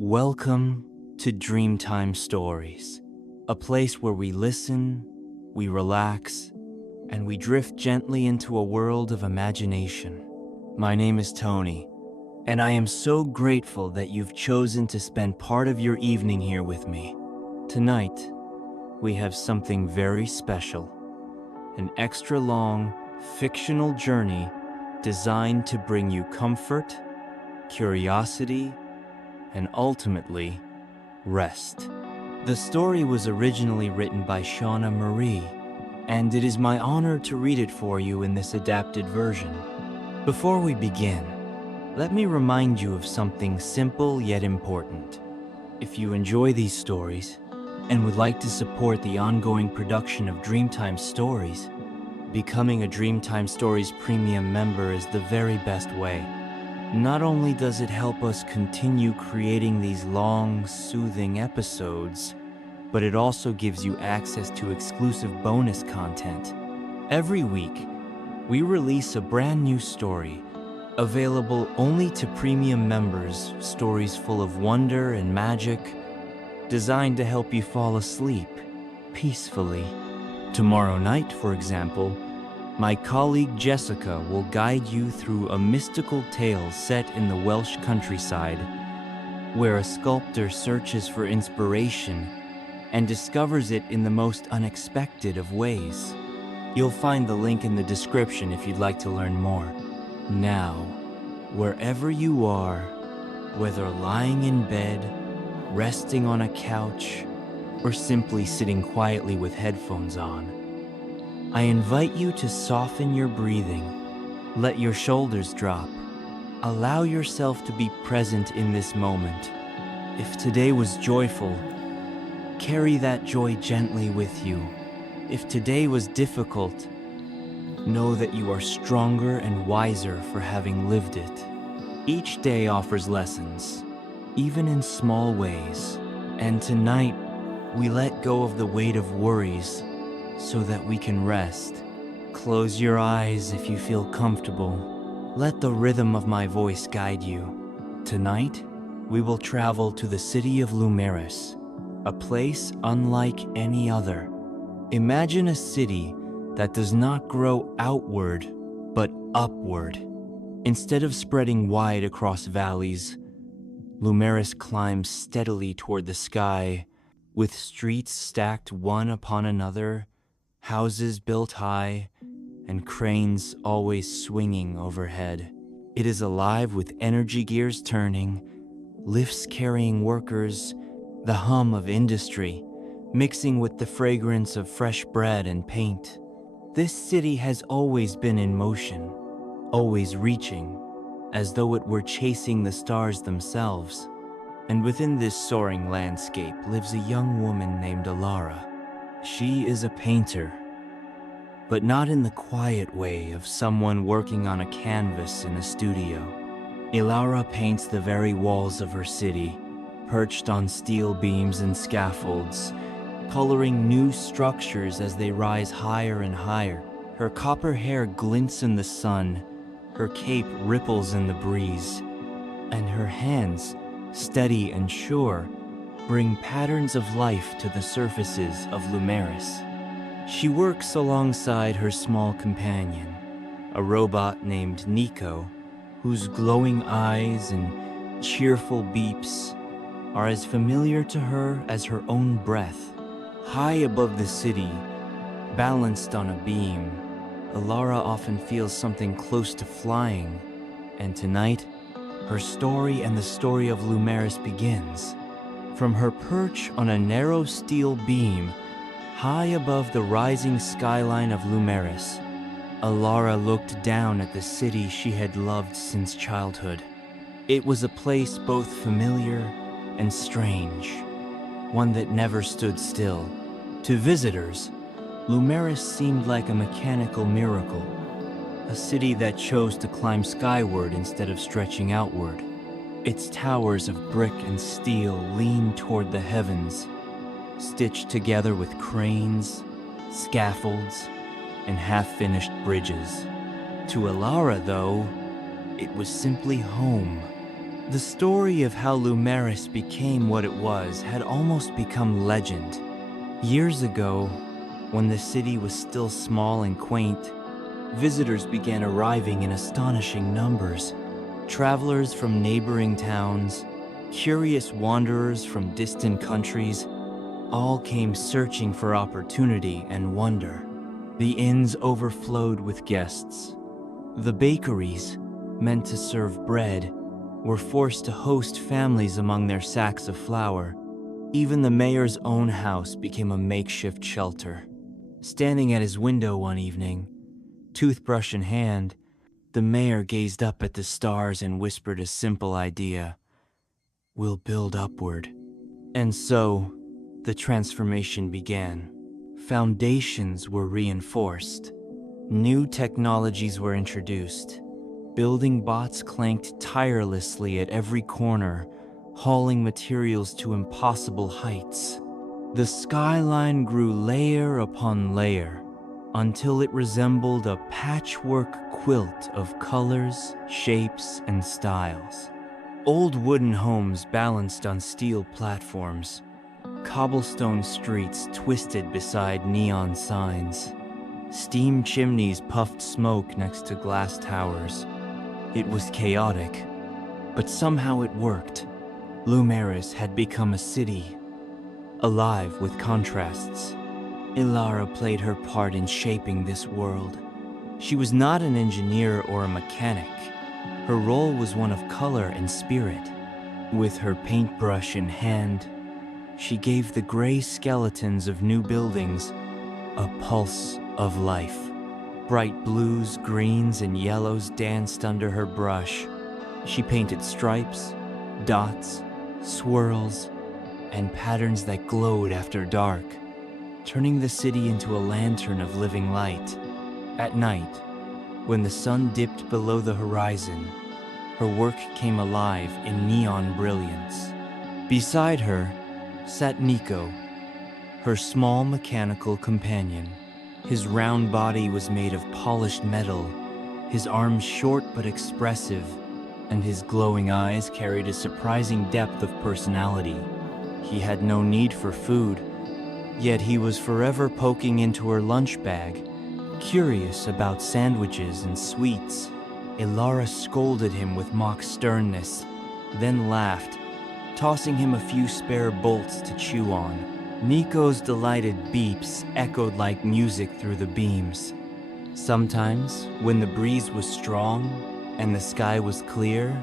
Welcome to Dreamtime Stories, a place where we listen, we relax, and we drift gently into a world of imagination. My name is Tony, and I am so grateful that you've chosen to spend part of your evening here with me. Tonight, we have something very special, an extra long, fictional journey designed to bring you comfort, curiosity, and ultimately, rest. The story was originally written by Shauna Marie, and it is my honor to read it for you in this adapted version. Before we begin, let me remind you of something simple yet important. If you enjoy these stories and would like to support the ongoing production of Dreamtime Stories, becoming a Dreamtime Stories Premium member is the very best way. Not only does it help us continue creating these long, soothing episodes, but it also gives you access to exclusive bonus content. Every week, we release a brand new story, available only to premium members, stories full of wonder and magic, designed to help you fall asleep peacefully. Tomorrow night, for example, my colleague Jessica will guide you through a mystical tale set in the Welsh countryside, where a sculptor searches for inspiration and discovers it in the most unexpected of ways. You'll find the link in the description if you'd like to learn more. Now, wherever you are, whether lying in bed, resting on a couch, or simply sitting quietly with headphones on, I invite you to soften your breathing, let your shoulders drop, allow yourself to be present in this moment. If today was joyful, carry that joy gently with you. If today was difficult, know that you are stronger and wiser for having lived it. Each day offers lessons, even in small ways, and tonight we let go of the weight of worries so that we can rest. Close your eyes if you feel comfortable. Let the rhythm of my voice guide you. Tonight, we will travel to the city of Lumeris, a place unlike any other. Imagine a city that does not grow outward, but upward. Instead of spreading wide across valleys, Lumeris climbs steadily toward the sky, with streets stacked one upon another, houses built high, and cranes always swinging overhead. It is alive with energy gears turning, lifts carrying workers, the hum of industry, mixing with the fragrance of fresh bread and paint. This city has always been in motion, always reaching, as though it were chasing the stars themselves. And within this soaring landscape lives a young woman named Elara. She is a painter, but not in the quiet way of someone working on a canvas in a studio. Elara paints the very walls of her city, perched on steel beams and scaffolds, coloring new structures as they rise higher and higher. Her copper hair glints in the sun, her cape ripples in the breeze, and her hands, steady and sure, bring patterns of life to the surfaces of Lumeris. She works alongside her small companion, a robot named Niko, whose glowing eyes and cheerful beeps are as familiar to her as her own breath. High above the city, balanced on a beam, Elara often feels something close to flying, and tonight, her story and the story of Lumeris begins. From her perch on a narrow steel beam, high above the rising skyline of Lumeris, Elara looked down at the city she had loved since childhood. It was a place both familiar and strange, one that never stood still. To visitors, Lumeris seemed like a mechanical miracle, a city that chose to climb skyward instead of stretching outward. Its towers of brick and steel leaned toward the heavens, stitched together with cranes, scaffolds, and half-finished bridges. To Elara, though, it was simply home, The story of how Lumeris became what it was had almost become legend. Years ago, when the city was still small and quaint, visitors began arriving in astonishing numbers. Travelers from neighboring towns, curious wanderers from distant countries, all came searching for opportunity and wonder. The inns overflowed with guests. The bakeries, meant to serve bread, were forced to host families among their sacks of flour. Even the mayor's own house became a makeshift shelter. Standing at his window one evening, toothbrush in hand, the mayor gazed up at the stars and whispered a simple idea: "We'll build upward." And so, the transformation began. Foundations were reinforced. New technologies were introduced. Building bots clanked tirelessly at every corner, hauling materials to impossible heights. The skyline grew layer upon layer, until it resembled a patchwork quilt of colors, shapes, and styles. Old wooden homes balanced on steel platforms. Cobblestone streets twisted beside neon signs. Steam chimneys puffed smoke next to glass towers. It was chaotic, but somehow it worked. Lumeris had become a city, alive with contrasts. Elara played her part in shaping this world. She was not an engineer or a mechanic. Her role was one of color and spirit. With her paintbrush in hand, she gave the gray skeletons of new buildings a pulse of life. Bright blues, greens, and yellows danced under her brush. She painted stripes, dots, swirls, and patterns that glowed after dark, turning the city into a lantern of living light. At night, when the sun dipped below the horizon, her work came alive in neon brilliance. Beside her sat Niko, her small mechanical companion. His round body was made of polished metal, his arms short but expressive, and his glowing eyes carried a surprising depth of personality. He had no need for food, yet he was forever poking into her lunch bag, curious about sandwiches and sweets. Elara scolded him with mock sternness, then laughed, tossing him a few spare bolts to chew on. Niko's delighted beeps echoed like music through the beams. Sometimes, when the breeze was strong and the sky was clear,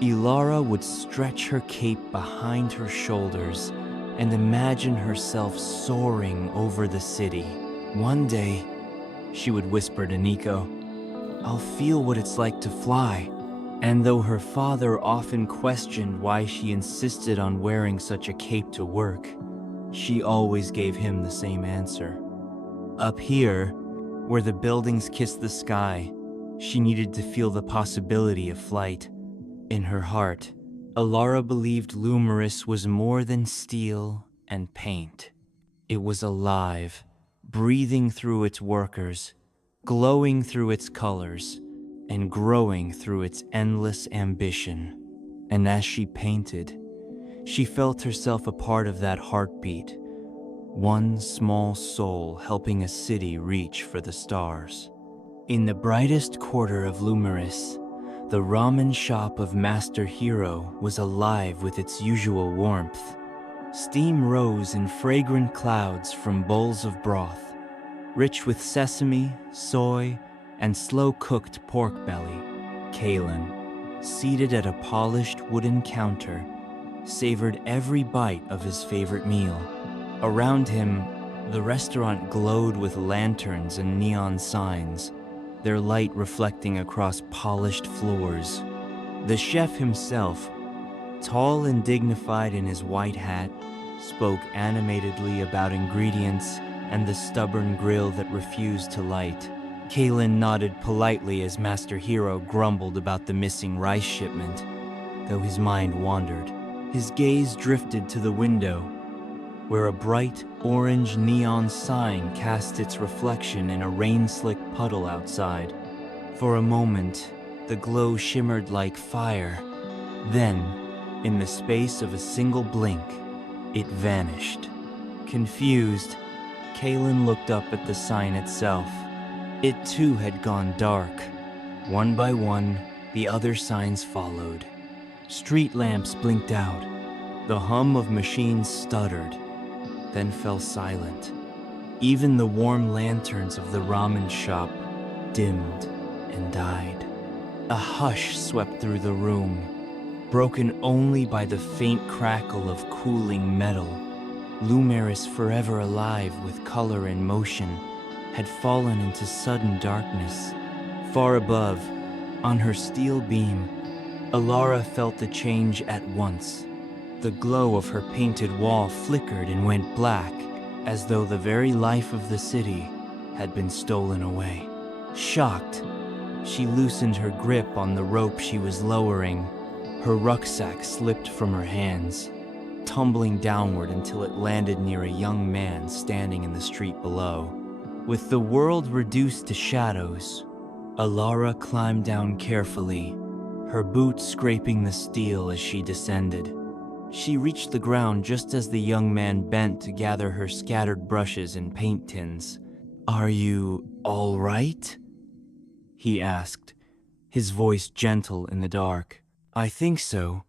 Elara would stretch her cape behind her shoulders and imagine herself soaring over the city. One day, she would whisper to Niko, "I'll feel what it's like to fly." And though her father often questioned why she insisted on wearing such a cape to work, she always gave him the same answer. Up here, where the buildings kissed the sky, she needed to feel the possibility of flight. In her heart, Elara believed Lumeris was more than steel and paint. It was alive, breathing through its workers, glowing through its colors, and growing through its endless ambition. And as she painted, she felt herself a part of that heartbeat, one small soul helping a city reach for the stars. In the brightest quarter of Lumeris, the ramen shop of Master Hero was alive with its usual warmth. Steam rose in fragrant clouds from bowls of broth, rich with sesame, soy, and slow-cooked pork belly. Kaelen, seated at a polished wooden counter, savored every bite of his favorite meal. Around him, the restaurant glowed with lanterns and neon signs, their light reflecting across polished floors. The chef himself, tall and dignified in his white hat, spoke animatedly about ingredients and the stubborn grill that refused to light. Kaelen nodded politely as Master Hero grumbled about the missing rice shipment, though his mind wandered. His gaze drifted to the window, where a bright orange neon sign cast its reflection in a rain-slick puddle outside. For a moment, the glow shimmered like fire, Then, in the space of a single blink, it vanished. Confused, Kaelen looked up at the sign itself. It too had gone dark. One by one, the other signs followed. Street lamps blinked out. The hum of machines stuttered, then fell silent. Even the warm lanterns of the ramen shop dimmed and died. A hush swept through the room, broken only by the faint crackle of cooling metal. Lumeris, forever alive with color and motion, had fallen into sudden darkness. Far above, on her steel beam, Elara felt the change at once. The glow of her painted wall flickered and went black, as though the very life of the city had been stolen away. Shocked, she loosened her grip on the rope she was lowering. Her rucksack slipped from her hands, tumbling downward until it landed near a young man standing in the street below. With the world reduced to shadows, Elara climbed down carefully, her boots scraping the steel as she descended. She reached the ground just as the young man bent to gather her scattered brushes and paint tins. "Are you all right?" he asked, his voice gentle in the dark. "I think so,"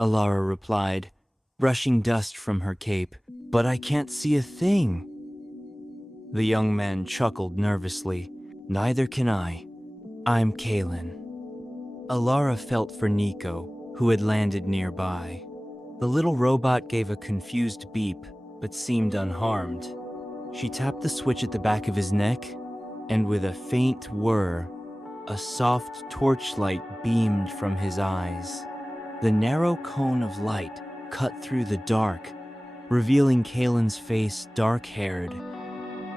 Elara replied, brushing dust from her cape. "But I can't see a thing." The young man chuckled nervously. "Neither can I. I'm Kaelen." Elara felt for Niko, who had landed nearby. The little robot gave a confused beep, but seemed unharmed. She tapped the switch at the back of his neck, and with a faint whir, a soft torchlight beamed from his eyes. The narrow cone of light cut through the dark, revealing Kaelen's face dark-haired,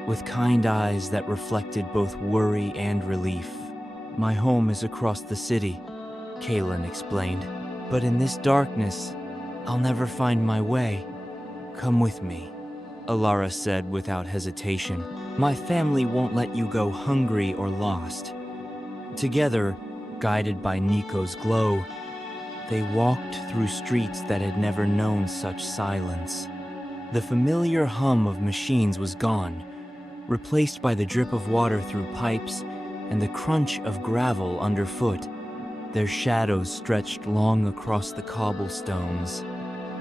with kind eyes that reflected both worry and relief. "My home is across the city," Kaelen explained. "But in this darkness, I'll never find my way. Come with me," Elara said without hesitation. "My family won't let you go hungry or lost." Together, guided by Niko's glow, they walked through streets that had never known such silence. The familiar hum of machines was gone, replaced by the drip of water through pipes and the crunch of gravel underfoot. Their shadows stretched long across the cobblestones,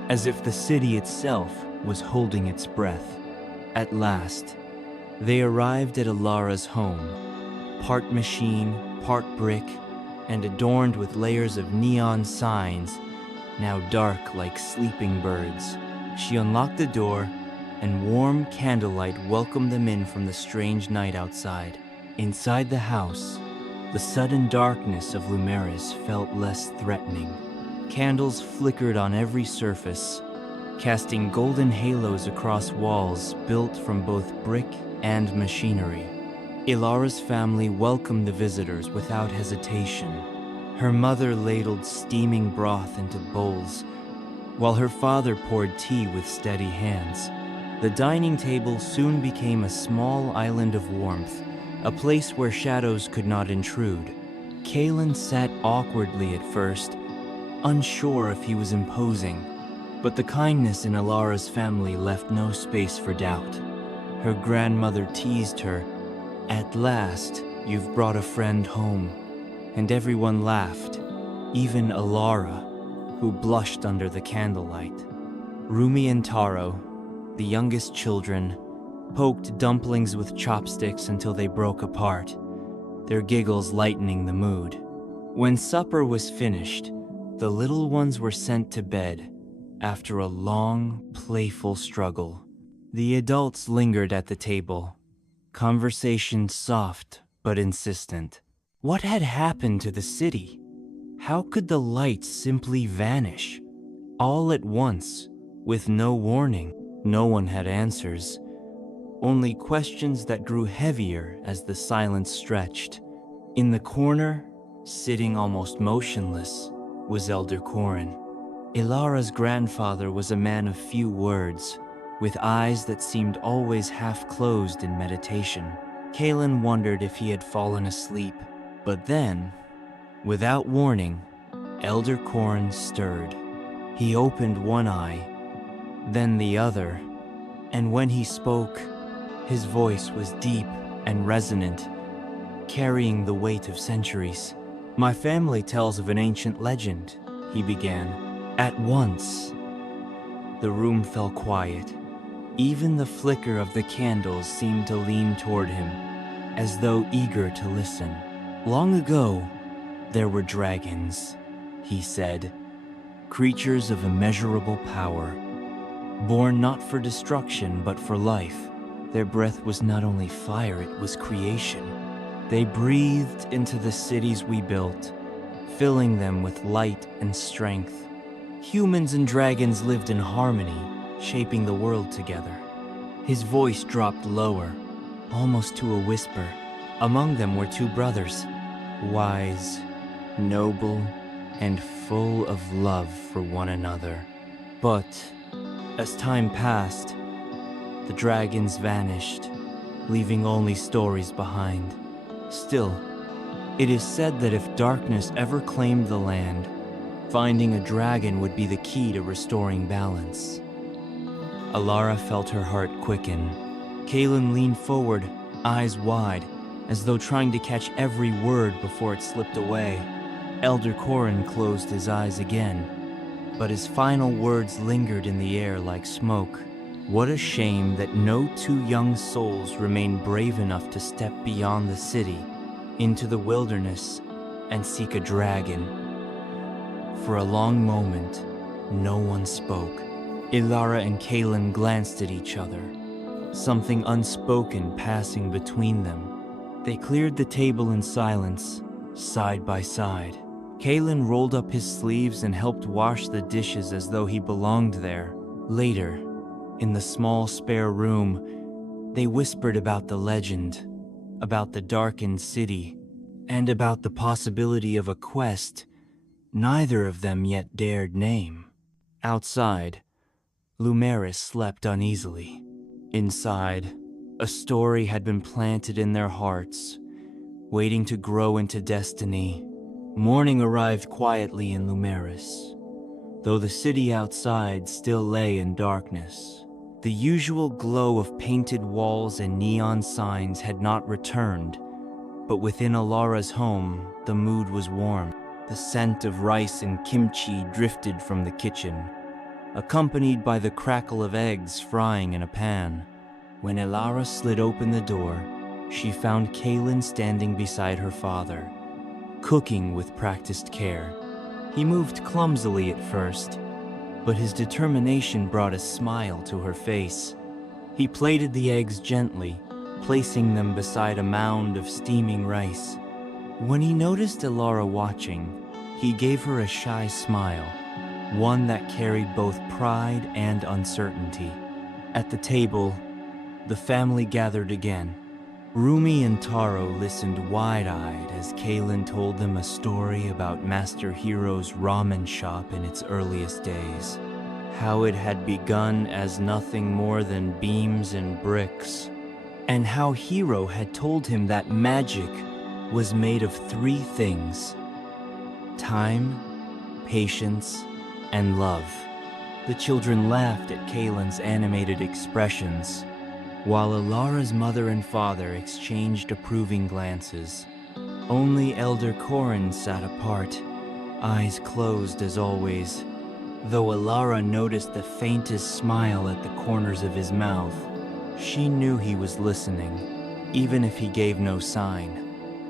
as if the city itself was holding its breath. At last, they arrived at Elara's home, part machine, part brick, and adorned with layers of neon signs, now dark like sleeping birds. She unlocked the door, and warm candlelight welcomed them in from the strange night outside. Inside the house, the sudden darkness of Lumeris felt less threatening. Candles flickered on every surface, casting golden halos across walls built from both brick and machinery. Elara's family welcomed the visitors without hesitation. Her mother ladled steaming broth into bowls, while her father poured tea with steady hands. The dining table soon became a small island of warmth, a place where shadows could not intrude. Kaelen sat awkwardly at first, unsure if he was imposing, but the kindness in Elara's family left no space for doubt. Her grandmother teased her, "At last, you've brought a friend home," and everyone laughed, even Elara, who blushed under the candlelight. Rumi and Taro, the youngest children, poked dumplings with chopsticks until they broke apart, their giggles lightening the mood. When supper was finished, the little ones were sent to bed after a long, playful struggle. The adults lingered at the table, conversation soft but insistent. What had happened to the city? How could the lights simply vanish, all at once, with no warning? No one had answers, only questions that grew heavier as the silence stretched. In the corner, sitting almost motionless, was Elder Corin. Elara's grandfather was a man of few words, with eyes that seemed always half-closed in meditation. Kaelen wondered if he had fallen asleep, but then, without warning, Elder Corrin stirred. He opened one eye, then the other, and when he spoke, his voice was deep and resonant, carrying the weight of centuries. "My family tells of an ancient legend," he began. At once, the room fell quiet. Even the flicker of the candles seemed to lean toward him, as though eager to listen. "Long ago, there were dragons," he said, "creatures of immeasurable power, born not for destruction but for life. Their breath was not only fire, it was creation. They breathed into the cities we built, filling them with light and strength. Humans and dragons lived in harmony, shaping the world together." His voice dropped lower, almost to a whisper. "Among them were two brothers, wise, noble, and full of love for one another. But as time passed, the dragons vanished, leaving only stories behind. Still, it is said that if darkness ever claimed the land, finding a dragon would be the key to restoring balance." Elara felt her heart quicken. Kaelen leaned forward, eyes wide, as though trying to catch every word before it slipped away. Elder Corrin closed his eyes again, but his final words lingered in the air like smoke. "What a shame that no two young souls remained brave enough to step beyond the city, into the wilderness, and seek a dragon." For a long moment, no one spoke. Elara and Kaelen glanced at each other, something unspoken passing between them. They cleared the table in silence, side by side. Kaelen rolled up his sleeves and helped wash the dishes as though he belonged there. Later, in the small spare room, they whispered about the legend, about the darkened city, and about the possibility of a quest neither of them yet dared name. Outside, Lumeris slept uneasily. Inside, a story had been planted in their hearts, waiting to grow into destiny. Morning arrived quietly in Lumeris, though the city outside still lay in darkness. The usual glow of painted walls and neon signs had not returned, but within Elara's home, the mood was warm. The scent of rice and kimchi drifted from the kitchen, accompanied by the crackle of eggs frying in a pan. When Elara slid open the door, she found Kaelen standing beside her father, cooking with practiced care. He moved clumsily at first, but his determination brought a smile to her face. He plated the eggs gently, placing them beside a mound of steaming rice. When he noticed Elara watching, he gave her a shy smile, one that carried both pride and uncertainty. At the table, the family gathered again. Rumi and Taro listened wide-eyed as Kaelen told them a story about Master Hiro's ramen shop in its earliest days. How it had begun as nothing more than beams and bricks, and how Hiro had told him that magic was made of three things: time, patience, and love. The children laughed at Kaelen's animated expressions, while Elara's mother and father exchanged approving glances. Only Elder Corrin sat apart, eyes closed as always, though Elara noticed the faintest smile at the corners of his mouth. She knew he was listening, even if he gave no sign.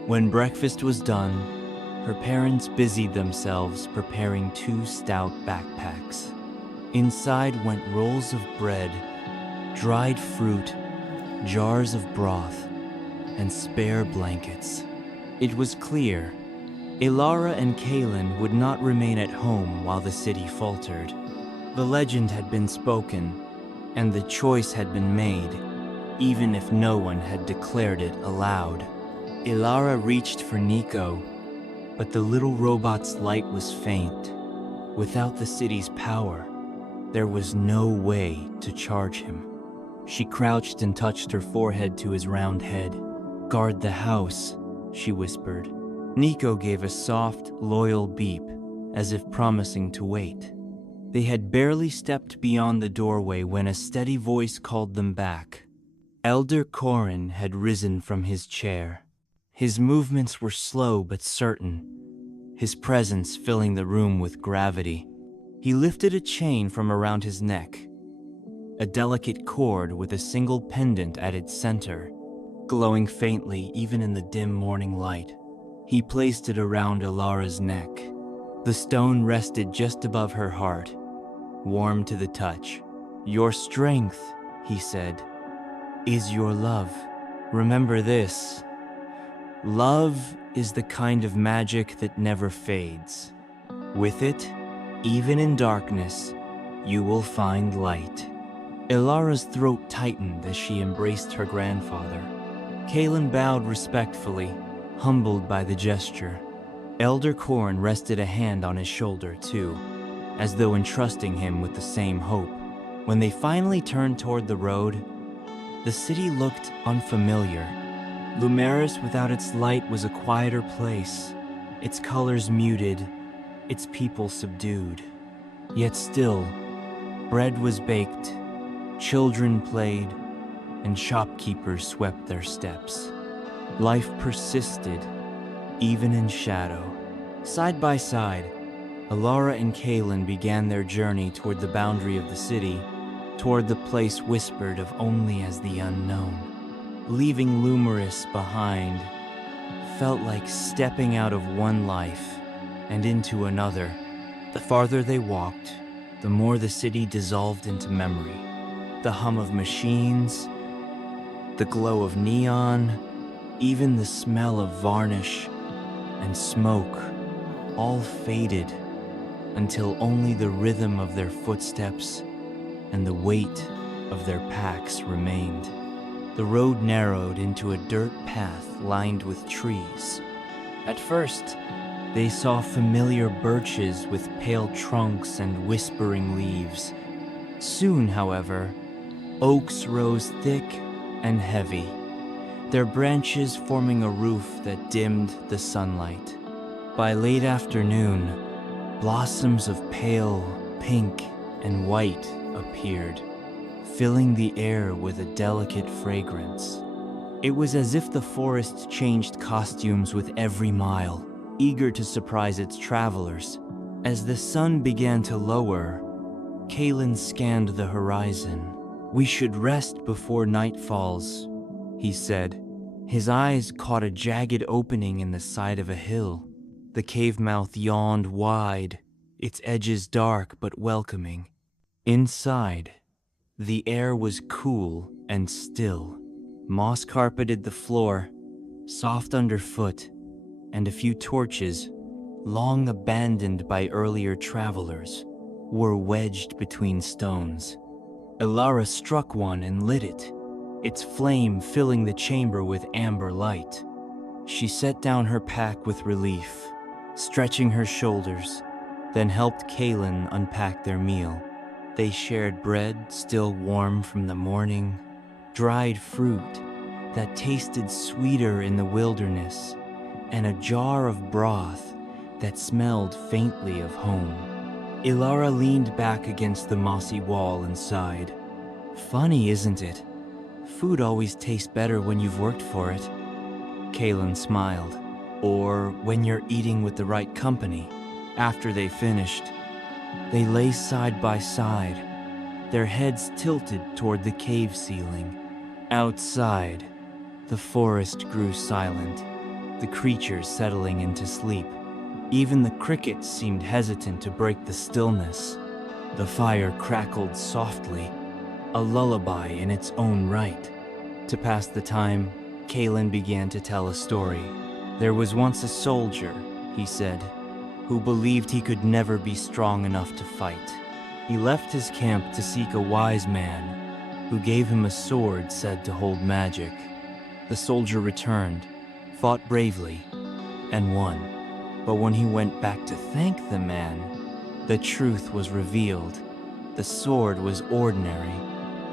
When breakfast was done, her parents busied themselves preparing 2 stout backpacks. Inside went rolls of bread, dried fruit, jars of broth, and spare blankets. It was clear Elara and Kaelen would not remain at home while the city faltered. The legend had been spoken, and the choice had been made, even if no one had declared it aloud. Elara reached for Niko, but the little robot's light was faint. Without the city's power, there was no way to charge him. She crouched and touched her forehead to his round head. "Guard the house," she whispered. Niko gave a soft, loyal beep, as if promising to wait. They had barely stepped beyond the doorway when a steady voice called them back. Elder Corin had risen from his chair. His movements were slow but certain, his presence filling the room with gravity. He lifted a chain from around his neck, a delicate cord with a single pendant at its center, glowing faintly even in the dim morning light. He placed it around Elara's neck. The stone rested just above her heart, warm to the touch. "Your strength," he said, "is your love. Remember this. Love is the kind of magic that never fades. With it, even in darkness, you will find light." Elara's throat tightened as she embraced her grandfather. Kaelen bowed respectfully, humbled by the gesture. Elder Corin rested a hand on his shoulder too, as though entrusting him with the same hope. When they finally turned toward the road, the city looked unfamiliar. Lumeris without its light was a quieter place, its colors muted, its people subdued. Yet still, bread was baked, children played, and shopkeepers swept their steps. Life persisted, even in shadow. Side by side, Elara and Kaelen began their journey toward the boundary of the city, toward the place whispered of only as the unknown. Leaving Lumeris behind felt like stepping out of one life and into another. The farther they walked, the more the city dissolved into memory. The hum of machines, the glow of neon, even the smell of varnish and smoke all faded until only the rhythm of their footsteps and the weight of their packs remained. The road narrowed into a dirt path lined with trees. At first, they saw familiar birches with pale trunks and whispering leaves. Soon, however, oaks rose thick and heavy, their branches forming a roof that dimmed the sunlight. By late afternoon, blossoms of pale pink and white appeared, filling the air with a delicate fragrance. It was as if the forest changed costumes with every mile, eager to surprise its travelers. As the sun began to lower, Kaelen scanned the horizon. "We should rest before night falls," he said. His eyes caught a jagged opening in the side of a hill. The cave mouth yawned wide, its edges dark but welcoming. Inside, the air was cool and still. Moss carpeted the floor, soft underfoot, and a few torches, long abandoned by earlier travelers, were wedged between stones. Elara struck one and lit it, its flame filling the chamber with amber light. She set down her pack with relief, stretching her shoulders, then helped Kaelen unpack their meal. They shared bread still warm from the morning, dried fruit that tasted sweeter in the wilderness, and a jar of broth that smelled faintly of home. Elara leaned back against the mossy wall and sighed. "Funny, isn't it? Food always tastes better when you've worked for it." Kaelen smiled. "Or when you're eating with the right company." After they finished, they lay side by side, their heads tilted toward the cave ceiling. Outside, the forest grew silent, the creatures settling into sleep. Even the crickets seemed hesitant to break the stillness. The fire crackled softly, a lullaby in its own right. To pass the time, Kaelen began to tell a story. "There was once a soldier," he said, "who believed he could never be strong enough to fight. He left his camp to seek a wise man who gave him a sword said to hold magic. The soldier returned, fought bravely, and won. But when he went back to thank the man, the truth was revealed. The sword was ordinary.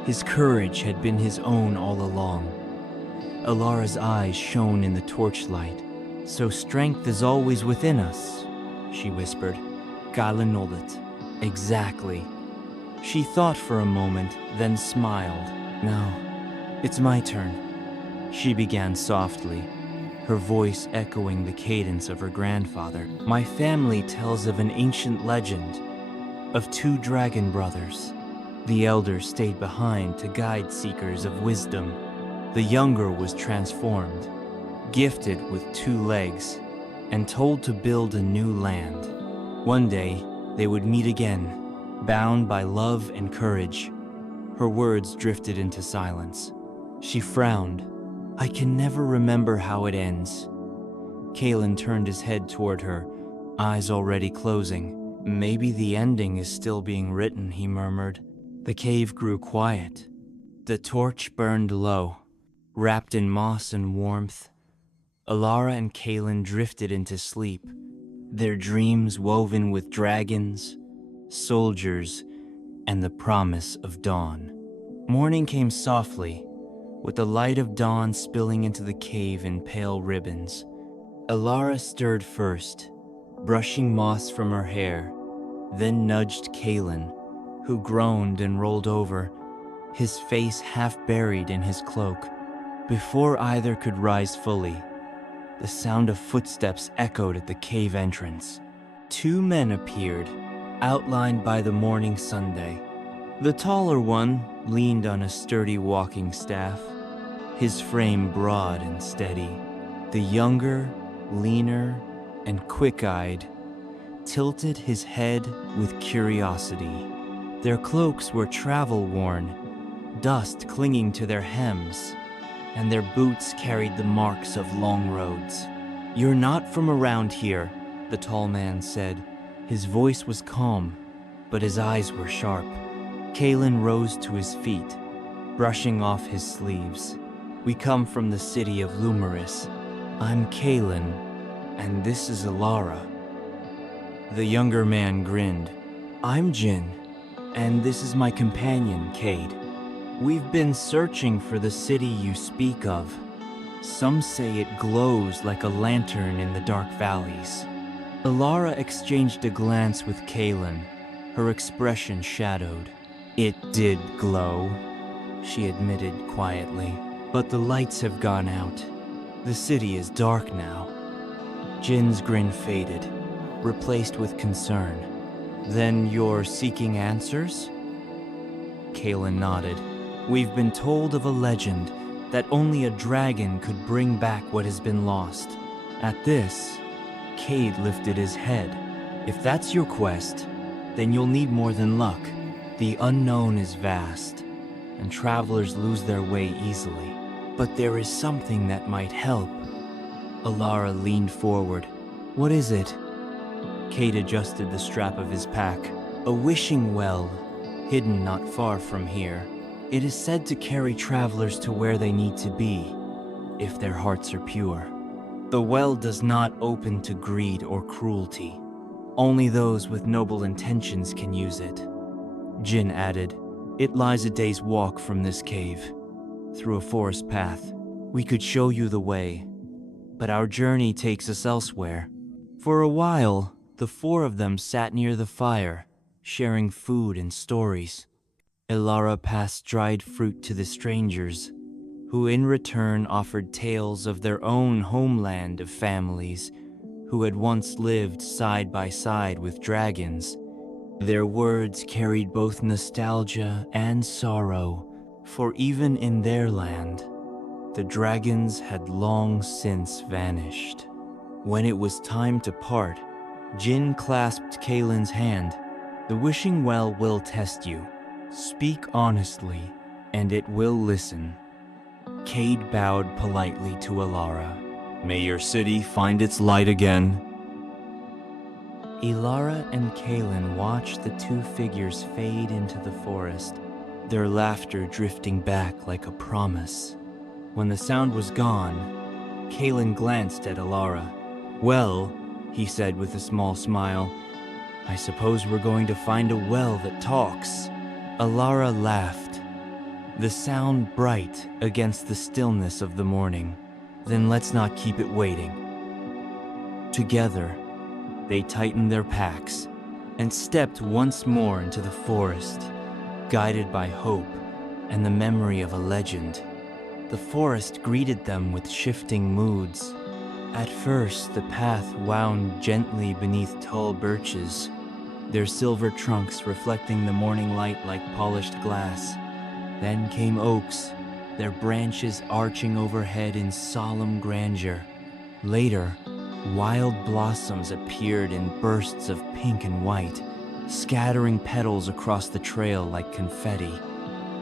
His courage had been his own all along." Elara's eyes shone in the torchlight. "So strength is always within us," she whispered. Kaelen nodded. Exactly. She thought for a moment, then smiled. Now, it's my turn. She began softly, her voice echoing the cadence of her grandfather. My family tells of an ancient legend of two dragon brothers. The elder stayed behind to guide seekers of wisdom. The younger was transformed, gifted with two legs, and told to build a new land. One day, they would meet again, bound by love and courage. Her words drifted into silence. She frowned. I can never remember how it ends. Kaelen turned his head toward her, eyes already closing. Maybe the ending is still being written, he murmured. The cave grew quiet. The torch burned low, wrapped in moss and warmth. Elara and Kaelen drifted into sleep, their dreams woven with dragons, soldiers, and the promise of dawn. Morning came softly, with the light of dawn spilling into the cave in pale ribbons. Elara stirred first, brushing moss from her hair, then nudged Kaelen, who groaned and rolled over, his face half buried in his cloak. Before either could rise fully, the sound of footsteps echoed at the cave entrance. Two men appeared, outlined by the morning sunday. The taller one leaned on a sturdy walking staff, his frame broad and steady. The younger, leaner, and quick-eyed, tilted his head with curiosity. Their cloaks were travel-worn, dust clinging to their hems, and their boots carried the marks of long roads. You're not from around here, the tall man said. His voice was calm, but his eyes were sharp. Kaelen rose to his feet, brushing off his sleeves. We come from the city of Lumeris. I'm Kaelen, and this is Elara. The younger man grinned. I'm Jin, and this is my companion, Cade. We've been searching for the city you speak of. Some say it glows like a lantern in the dark valleys. Elara exchanged a glance with Kaelen, her expression shadowed. It did glow, she admitted quietly, but the lights have gone out. The city is dark now. Jin's grin faded, replaced with concern. Then you're seeking answers? Kaelen nodded. We've been told of a legend that only a dragon could bring back what has been lost. At this, Cade lifted his head. If that's your quest, then you'll need more than luck. The unknown is vast, and travelers lose their way easily. But there is something that might help. Elara leaned forward. What is it? Cade adjusted the strap of his pack. A wishing well, hidden not far from here. It is said to carry travelers to where they need to be, if their hearts are pure. The well does not open to greed or cruelty. Only those with noble intentions can use it. Jin added, It lies a day's walk from this cave, through a forest path. We could show you the way, but our journey takes us elsewhere. For a while, the four of them sat near the fire, sharing food and stories. Elara passed dried fruit to the strangers, who in return offered tales of their own homeland of families who had once lived side by side with dragons. Their words carried both nostalgia and sorrow, for even in their land, the dragons had long since vanished. When it was time to part, Jin clasped Kaelen's hand. The wishing well will test you. Speak honestly, and it will listen. Cade bowed politely to Elara. May your city find its light again. Elara and Kaelen watched the two figures fade into the forest, their laughter drifting back like a promise. When the sound was gone, Kaelen glanced at Elara. Well, he said with a small smile, I suppose we're going to find a well that talks. Elara laughed, the sound bright against the stillness of the morning. Then let's not keep it waiting. Together, they tightened their packs, and stepped once more into the forest, guided by hope and the memory of a legend. The forest greeted them with shifting moods. At first, the path wound gently beneath tall birches, their silver trunks reflecting the morning light like polished glass. Then came oaks, their branches arching overhead in solemn grandeur. Later, wild blossoms appeared in bursts of pink and white, scattering petals across the trail like confetti.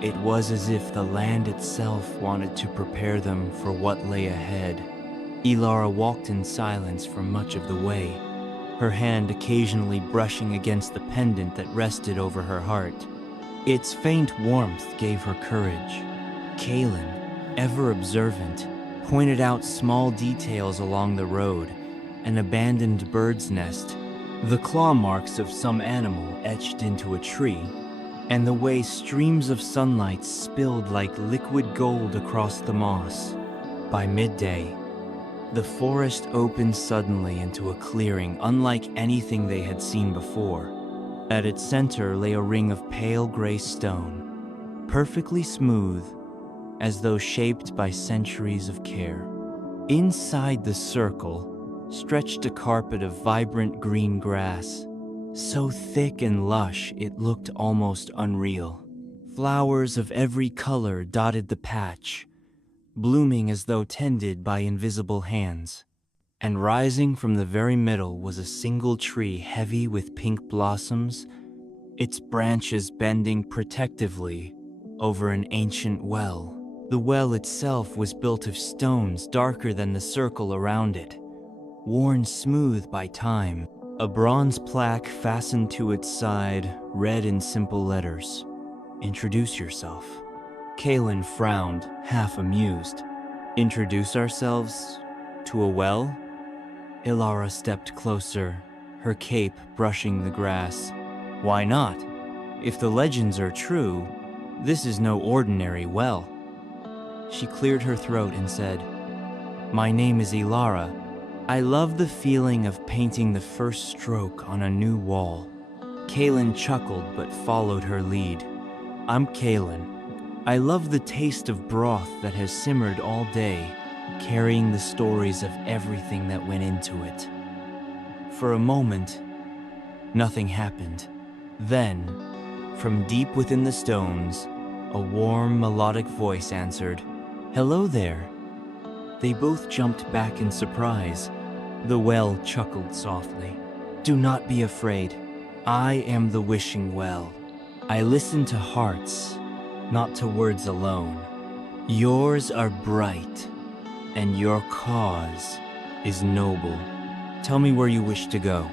It was as if the land itself wanted to prepare them for what lay ahead. Elara walked in silence for much of the way, her hand occasionally brushing against the pendant that rested over her heart. Its faint warmth gave her courage. Kaelen, ever observant, pointed out small details along the road, an abandoned bird's nest, the claw marks of some animal etched into a tree, and the way streams of sunlight spilled like liquid gold across the moss. By midday, the forest opened suddenly into a clearing unlike anything they had seen before. At its center lay a ring of pale gray stone, perfectly smooth, as though shaped by centuries of care. Inside the circle stretched a carpet of vibrant green grass, so thick and lush it looked almost unreal. Flowers of every color dotted the patch, blooming as though tended by invisible hands. And rising from the very middle was a single tree heavy with pink blossoms, its branches bending protectively over an ancient well. The well itself was built of stones darker than the circle around it, worn smooth by time. A bronze plaque fastened to its side read in simple letters, "Introduce yourself." Kaelen frowned, half amused. "Introduce ourselves to a well?" Elara stepped closer, her cape brushing the grass. "Why not? If the legends are true, this is no ordinary well." She cleared her throat and said, "My name is Elara. I love the feeling of painting the first stroke on a new wall." Kaelen chuckled but followed her lead. "I'm Kaelen. I love the taste of broth that has simmered all day, carrying the stories of everything that went into it." For a moment, nothing happened. Then, from deep within the stones, a warm, melodic voice answered, "Hello there." They both jumped back in surprise. The well chuckled softly. "Do not be afraid. I am the wishing well. I listen to hearts, not to words alone. Yours are bright, and your cause is noble. Tell me where you wish to go."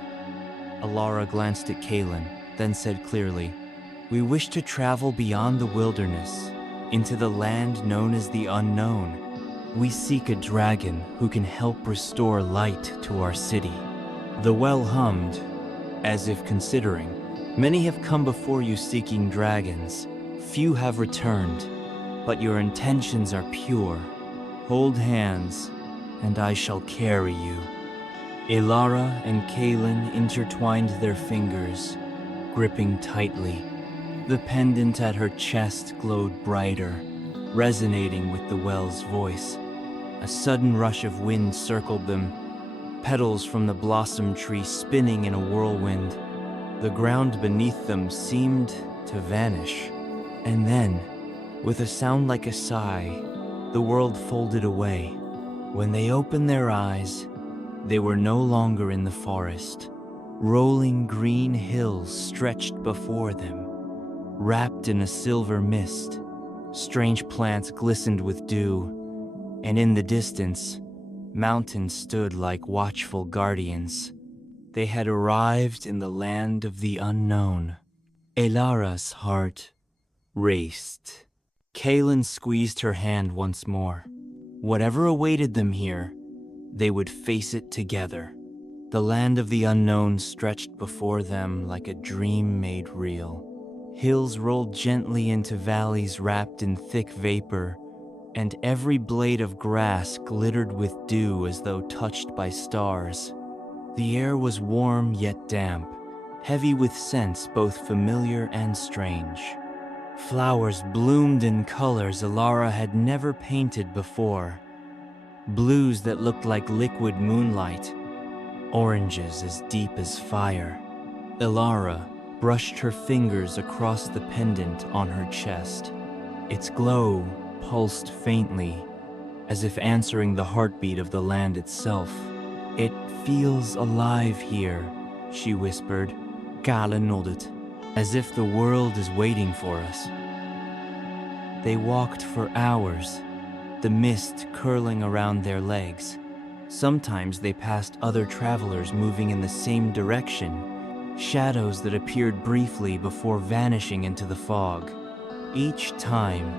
Elara glanced at Kaelen, then said clearly, "We wish to travel beyond the wilderness, into the land known as the unknown. We seek a dragon who can help restore light to our city." The well hummed, as if considering. "Many have come before you seeking dragons. Few have returned, but your intentions are pure. Hold hands, and I shall carry you." Elara and Kaelen intertwined their fingers, gripping tightly. The pendant at her chest glowed brighter, resonating with the well's voice. A sudden rush of wind circled them, petals from the blossom tree spinning in a whirlwind. The ground beneath them seemed to vanish. And then, with a sound like a sigh, the world folded away. When they opened their eyes, they were no longer in the forest. Rolling green hills stretched before them, wrapped in a silver mist. Strange plants glistened with dew, and in the distance, mountains stood like watchful guardians. They had arrived in the land of the unknown. Elara's heart raced. Kaelen squeezed her hand once more. Whatever awaited them here, they would face it together. The land of the unknown stretched before them like a dream made real. Hills rolled gently into valleys wrapped in thick vapor, and every blade of grass glittered with dew as though touched by stars. The air was warm yet damp, heavy with scents both familiar and strange. Flowers bloomed in colors Elara had never painted before. Blues that looked like liquid moonlight, oranges as deep as fire. Elara brushed her fingers across the pendant on her chest. Its glow pulsed faintly, as if answering the heartbeat of the land itself. "It feels alive here," she whispered. Kaelen nodded, "as if the world is waiting for us." They walked for hours, the mist curling around their legs. Sometimes they passed other travelers moving in the same direction, shadows that appeared briefly before vanishing into the fog. Each time,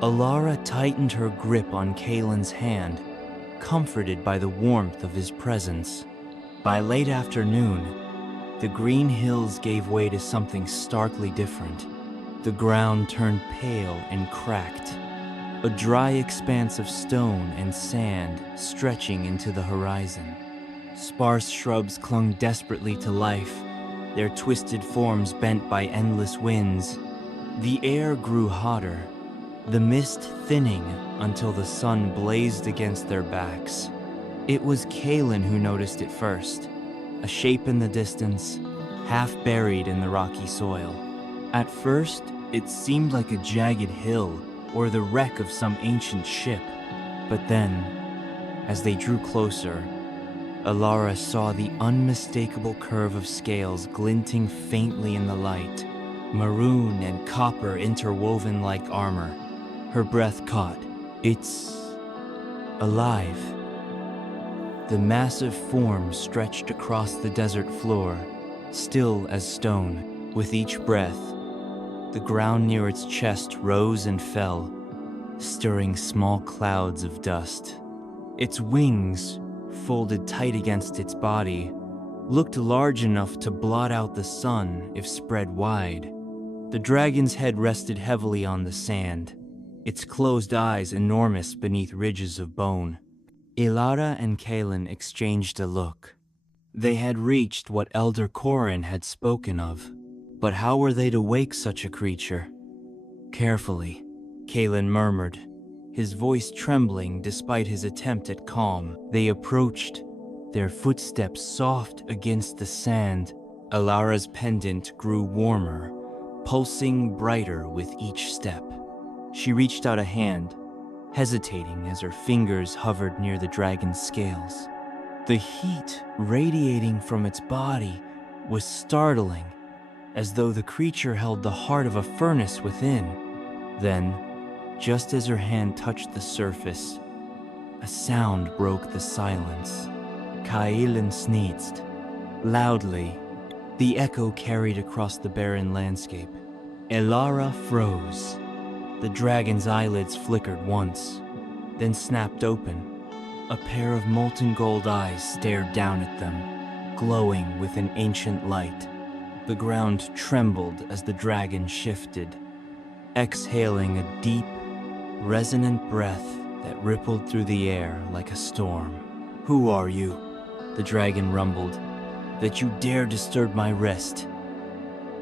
Elara tightened her grip on Kaelen's hand, comforted by the warmth of his presence. By late afternoon, the green hills gave way to something starkly different. The ground turned pale and cracked, a dry expanse of stone and sand stretching into the horizon. Sparse shrubs clung desperately to life, their twisted forms bent by endless winds. The air grew hotter, the mist thinning until the sun blazed against their backs. It was Kaelen who noticed it first, a shape in the distance, half buried in the rocky soil. At first, it seemed like a jagged hill or the wreck of some ancient ship. But then, as they drew closer, Elara saw the unmistakable curve of scales glinting faintly in the light, maroon and copper interwoven like armor. Her breath caught. "It's alive." The massive form stretched across the desert floor, still as stone. With each breath, the ground near its chest rose and fell, stirring small clouds of dust. Its wings, folded tight against its body, looked large enough to blot out the sun if spread wide. The dragon's head rested heavily on the sand, its closed eyes enormous beneath ridges of bone. Elara and Kaelen exchanged a look. They had reached what Elder Corin had spoken of. But how were they to wake such a creature? "Carefully," Kaelen murmured, his voice trembling despite his attempt at calm. They approached, their footsteps soft against the sand. Elara's pendant grew warmer, pulsing brighter with each step. She reached out a hand, hesitating as her fingers hovered near the dragon's scales. The heat radiating from its body was startling, as though the creature held the heart of a furnace within. Then, just as her hand touched the surface, a sound broke the silence. Kaelen sneezed, loudly. The echo carried across the barren landscape. Elara froze. The dragon's eyelids flickered once, then snapped open. A pair of molten gold eyes stared down at them, glowing with an ancient light. The ground trembled as the dragon shifted, exhaling a deep, resonant breath that rippled through the air like a storm. "Who are you?" the dragon rumbled. "That you dare disturb my rest?"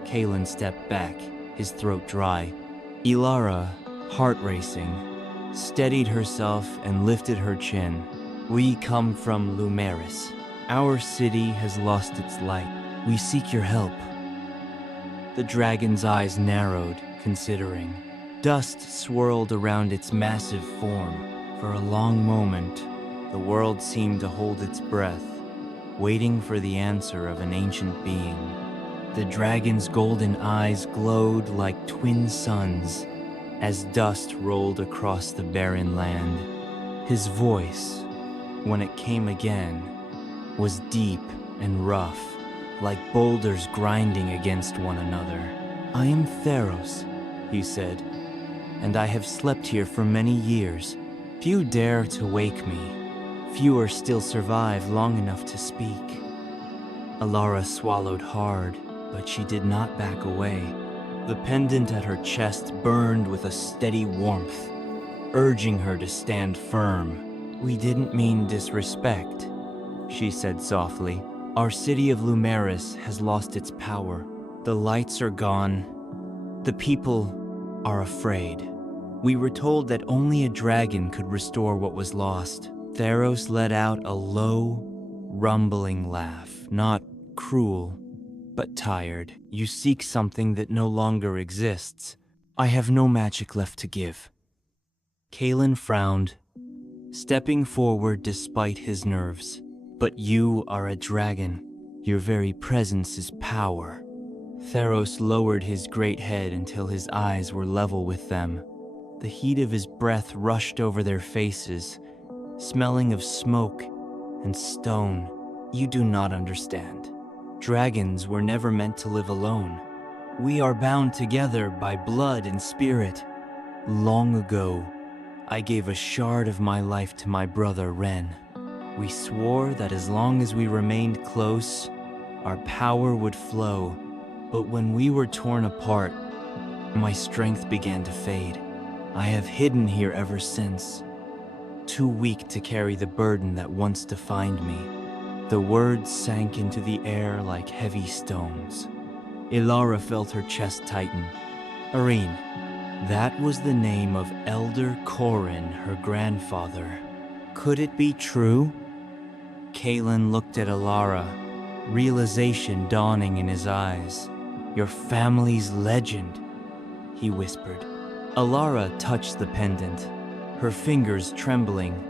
Kaelen stepped back, his throat dry. Elara, heart racing, steadied herself and lifted her chin. "We come from Lumeris. Our city has lost its light. We seek your help." The dragon's eyes narrowed, considering. Dust swirled around its massive form. For a long moment, the world seemed to hold its breath, waiting for the answer of an ancient being. The dragon's golden eyes glowed like twin suns as dust rolled across the barren land. His voice, when it came again, was deep and rough, like boulders grinding against one another. "I am Theros," he said, "and I have slept here for many years. Few dare to wake me. Fewer still survive long enough to speak." Elara swallowed hard, but she did not back away. The pendant at her chest burned with a steady warmth, urging her to stand firm. "We didn't mean disrespect," she said softly. Our city of Lumeris has lost its power. The lights are gone. The people are afraid. We were told that only a dragon could restore what was lost. Theros let out a low, rumbling laugh, not cruel, but tired. You seek something that no longer exists. I have no magic left to give. Kaelen frowned, stepping forward despite his nerves. But you are a dragon. Your very presence is power. Theros lowered his great head until his eyes were level with them. The heat of his breath rushed over their faces, smelling of smoke and stone. You do not understand. Dragons were never meant to live alone. We are bound together by blood and spirit. Long ago, I gave a shard of my life to my brother Ren. We swore that as long as we remained close, our power would flow. But when we were torn apart, my strength began to fade. I have hidden here ever since, too weak to carry the burden that once defined me. The words sank into the air like heavy stones. Elara felt her chest tighten. Irene, that was the name of Elder Corin, her grandfather. Could it be true? Kaelen looked at Elara, realization dawning in his eyes. Your family's legend, he whispered. Elara touched the pendant, her fingers trembling.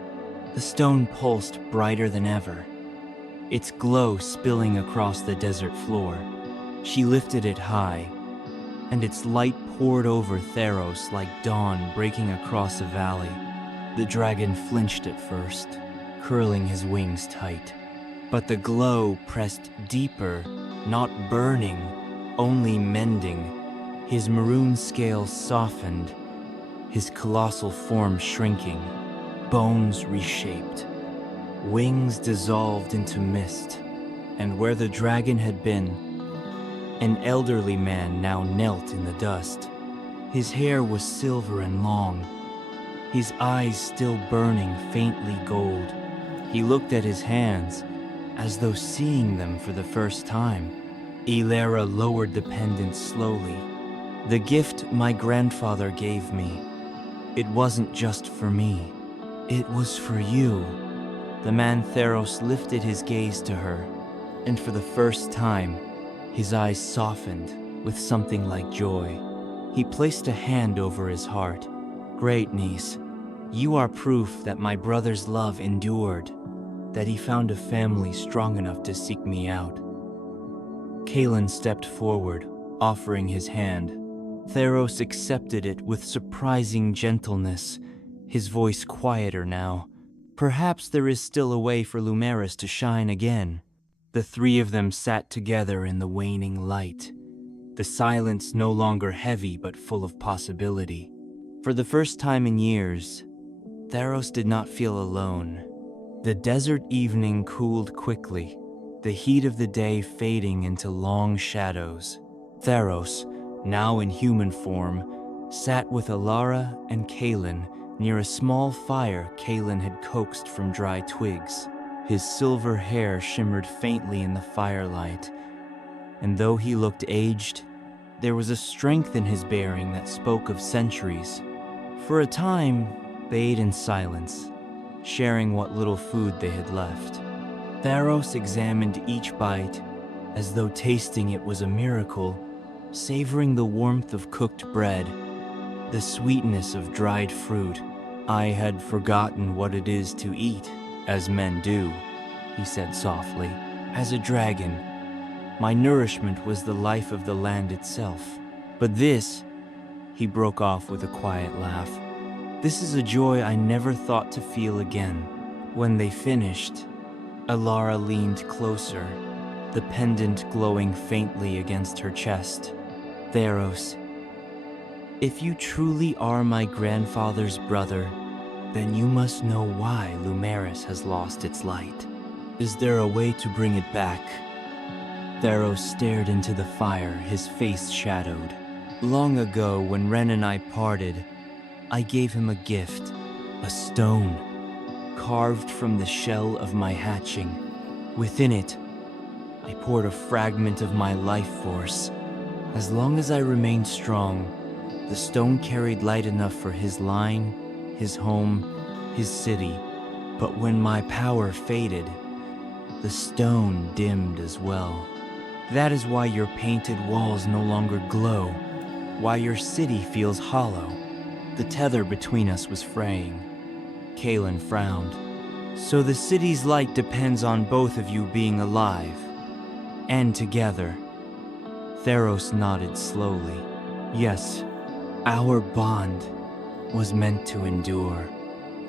The stone pulsed brighter than ever, its glow spilling across the desert floor. She lifted it high, and its light poured over Theros like dawn breaking across a valley. The dragon flinched at first, curling his wings tight. But the glow pressed deeper, not burning, only mending. His maroon scales softened, his colossal form shrinking, bones reshaped, wings dissolved into mist, and where the dragon had been, an elderly man now knelt in the dust. His hair was silver and long, his eyes still burning faintly gold. He looked at his hands, as though seeing them for the first time. Elara lowered the pendant slowly. The gift my grandfather gave me. It wasn't just for me. It was for you. The man Theros lifted his gaze to her, and for the first time, his eyes softened with something like joy. He placed a hand over his heart. Great niece, you are proof that my brother's love endured, that he found a family strong enough to seek me out. Kaelen stepped forward, offering his hand. Theros accepted it with surprising gentleness, his voice quieter now. Perhaps there is still a way for Lumeris to shine again. The three of them sat together in the waning light, the silence no longer heavy but full of possibility. For the first time in years, Theros did not feel alone. The desert evening cooled quickly, the heat of the day fading into long shadows. Theros, now in human form, sat with Elara and Kaelen near a small fire Kaelen had coaxed from dry twigs. His silver hair shimmered faintly in the firelight, and though he looked aged, there was a strength in his bearing that spoke of centuries. For a time, they ate in silence, sharing what little food they had left. Theros examined each bite as though tasting it was a miracle, savoring the warmth of cooked bread, the sweetness of dried fruit. I had forgotten what it is to eat, as men do, he said softly. As a dragon, my nourishment was the life of the land itself. But this, he broke off with a quiet laugh, this is a joy I never thought to feel again. When they finished, Elara leaned closer, the pendant glowing faintly against her chest. Theros, if you truly are my grandfather's brother, then you must know why Lumeris has lost its light. Is there a way to bring it back? Theros stared into the fire, his face shadowed. Long ago, when Ren and I parted, I gave him a gift, a stone, carved from the shell of my hatching. Within it, I poured a fragment of my life force. As long as I remained strong, the stone carried light enough for his line, his home, his city. But when my power faded, the stone dimmed as well. That is why your painted walls no longer glow, why your city feels hollow. The tether between us was fraying. Kaelen frowned. So the city's light depends on both of you being alive and together. Theros nodded slowly. Yes, our bond was meant to endure,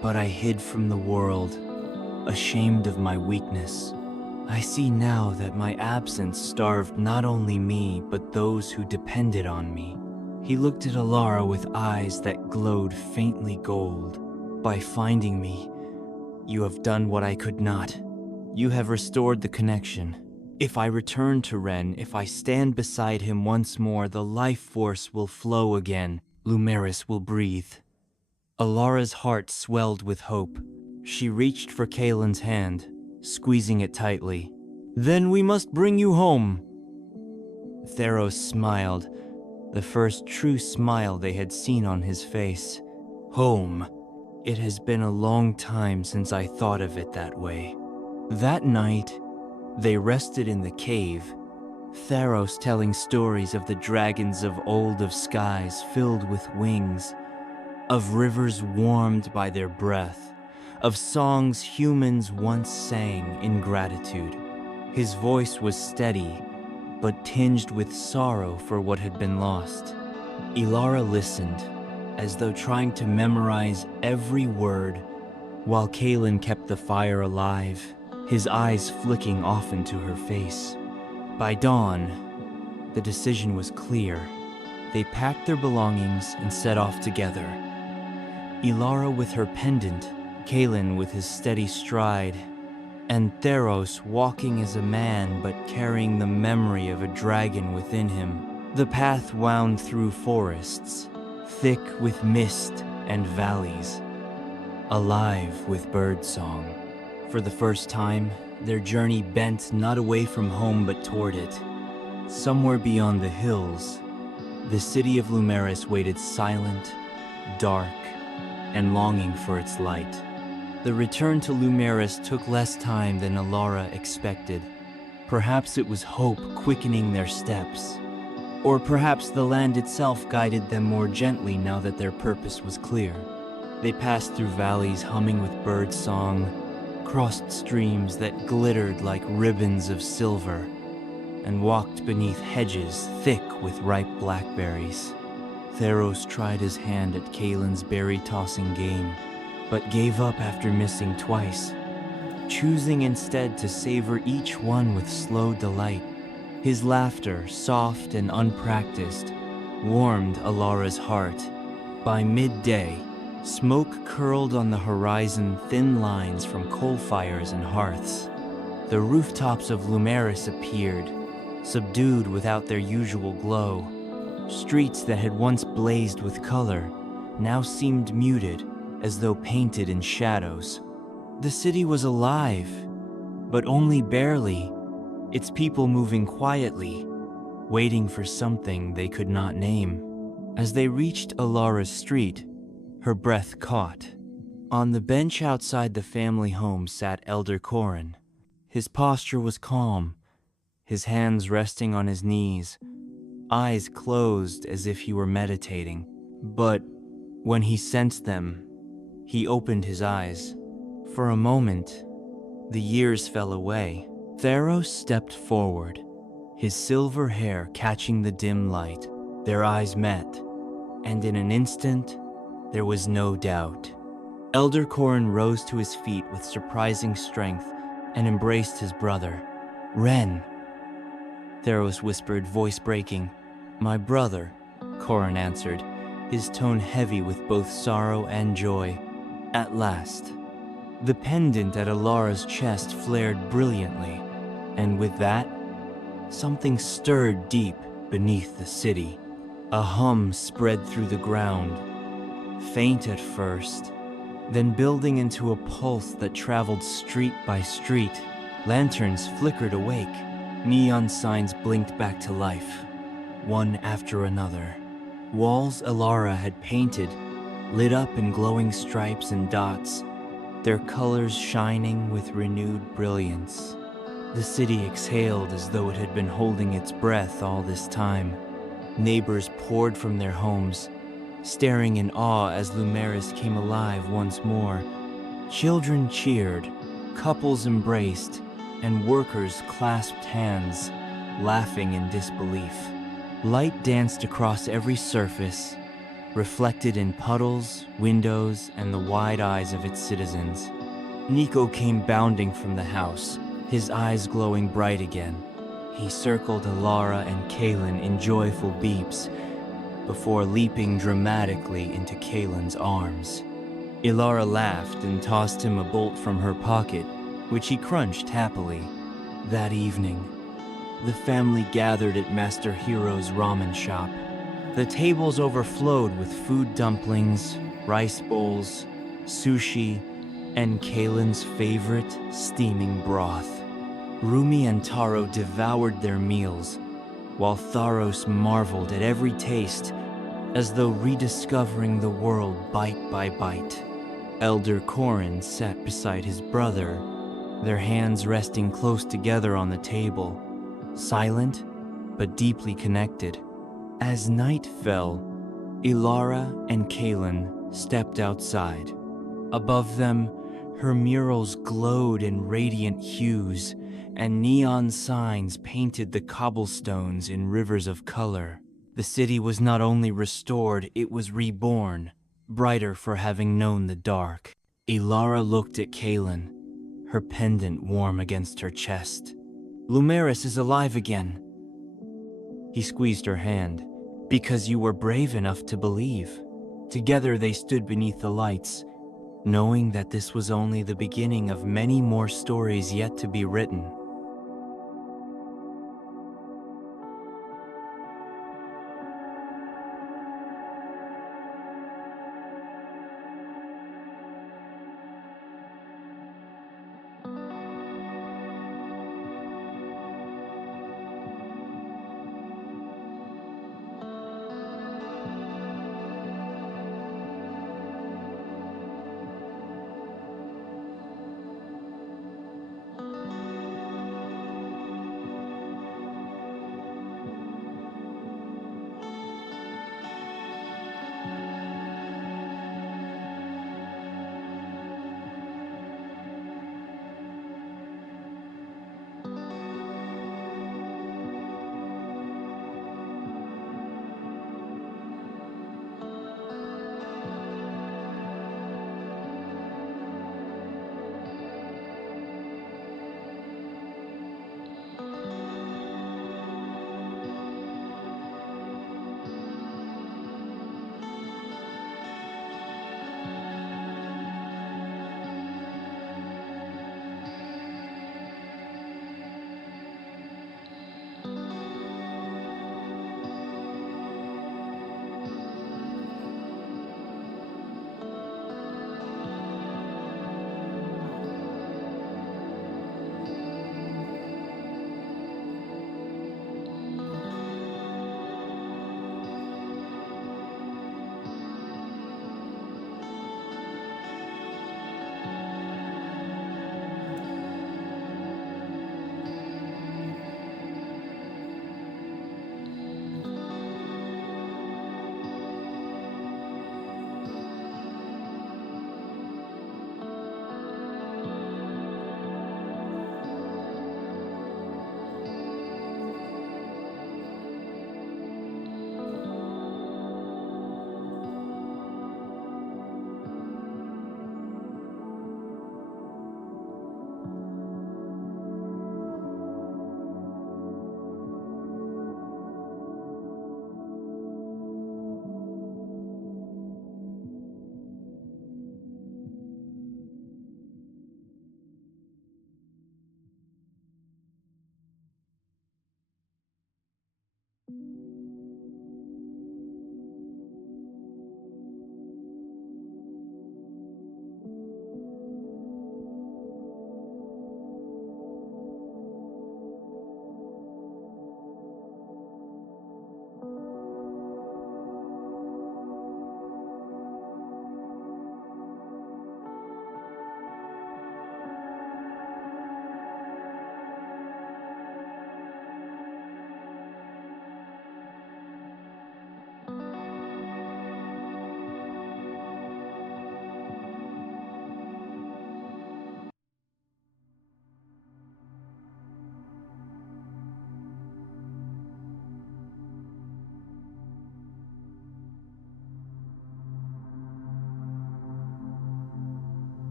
but I hid from the world, ashamed of my weakness. I see now that my absence starved not only me, but those who depended on me. He looked at Elara with eyes that glowed faintly gold. By finding me, you have done what I could not. You have restored the connection. If I return to Ren, if I stand beside him once more, the life force will flow again. Lumeris will breathe. Alara's heart swelled with hope. She reached for Kaelen's hand, squeezing it tightly. Then we must bring you home. Theros smiled, the first true smile they had seen on his face. Home. It has been a long time since I thought of it that way. That night, they rested in the cave, Theros telling stories of the dragons of old, of skies filled with wings, of rivers warmed by their breath, of songs humans once sang in gratitude. His voice was steady, but tinged with sorrow for what had been lost. Elara listened, as though trying to memorize every word, while Kaelen kept the fire alive, his eyes flicking off into her face. By dawn, the decision was clear. They packed their belongings and set off together. Elara with her pendant, Kaelen with his steady stride, and Theros walking as a man but carrying the memory of a dragon within him. The path wound through forests, thick with mist and valleys, alive with birdsong. For the first time, their journey bent not away from home but toward it. Somewhere beyond the hills, the city of Lumeris waited silent, dark, and longing for its light. The return to Lumeris took less time than Elara expected. Perhaps it was hope quickening their steps, or perhaps the land itself guided them more gently now that their purpose was clear. They passed through valleys humming with bird song, crossed streams that glittered like ribbons of silver, and walked beneath hedges thick with ripe blackberries. Theros tried his hand at Kaelen's berry-tossing game, but gave up after missing twice, choosing instead to savor each one with slow delight. His laughter, soft and unpracticed, warmed Alara's heart. By midday, smoke curled on the horizon, thin lines from coal fires and hearths. The rooftops of Lumeris appeared, subdued without their usual glow. Streets that had once blazed with color now seemed muted, as though painted in shadows. The city was alive, but only barely, its people moving quietly, waiting for something they could not name. As they reached Alara's street, her breath caught. On the bench outside the family home sat Elder Corin. His posture was calm, his hands resting on his knees, eyes closed as if he were meditating. But when he sensed them, he opened his eyes. For a moment, the years fell away. Theros stepped forward, his silver hair catching the dim light. Their eyes met, and in an instant, there was no doubt. Elder Corin rose to his feet with surprising strength and embraced his brother. "Ren," Theros whispered, voice breaking. "My brother," Corin answered, his tone heavy with both sorrow and joy. At last. The pendant at Alara's chest flared brilliantly, and with that, something stirred deep beneath the city. A hum spread through the ground, faint at first, then building into a pulse that traveled street by street. Lanterns flickered awake, Neon signs blinked back to life, one after another. Walls Elara had painted lit up in glowing stripes and dots, their colors shining with renewed brilliance. The city exhaled as though it had been holding its breath all this time. Neighbors poured from their homes, staring in awe as Lumeris came alive once more. Children cheered, couples embraced, and workers clasped hands, laughing in disbelief. Light danced across every surface, reflected in puddles, windows, and the wide eyes of its citizens. Niko came bounding from the house, his eyes glowing bright again. He circled Elara and Kaelen in joyful beeps before leaping dramatically into Kaelen's arms. Elara laughed and tossed him a bolt from her pocket, which he crunched happily. That evening, the family gathered at Master Hiro's ramen shop. The tables overflowed with food dumplings, rice bowls, sushi, and Kaelen's favorite steaming broth. Rumi and Taro devoured their meals, while Tharos marveled at every taste, as though rediscovering the world bite by bite. Elder Korin sat beside his brother, their hands resting close together on the table, silent but deeply connected. As night fell, Elara and Kaelen stepped outside. Above them, her murals glowed in radiant hues, and neon signs painted the cobblestones in rivers of color. The city was not only restored, it was reborn, brighter for having known the dark. Elara looked at Kaelen, her pendant warm against her chest. "Lumeris is alive again." He squeezed her hand. "Because you were brave enough to believe." Together they stood beneath the lights, knowing that this was only the beginning of many more stories yet to be written.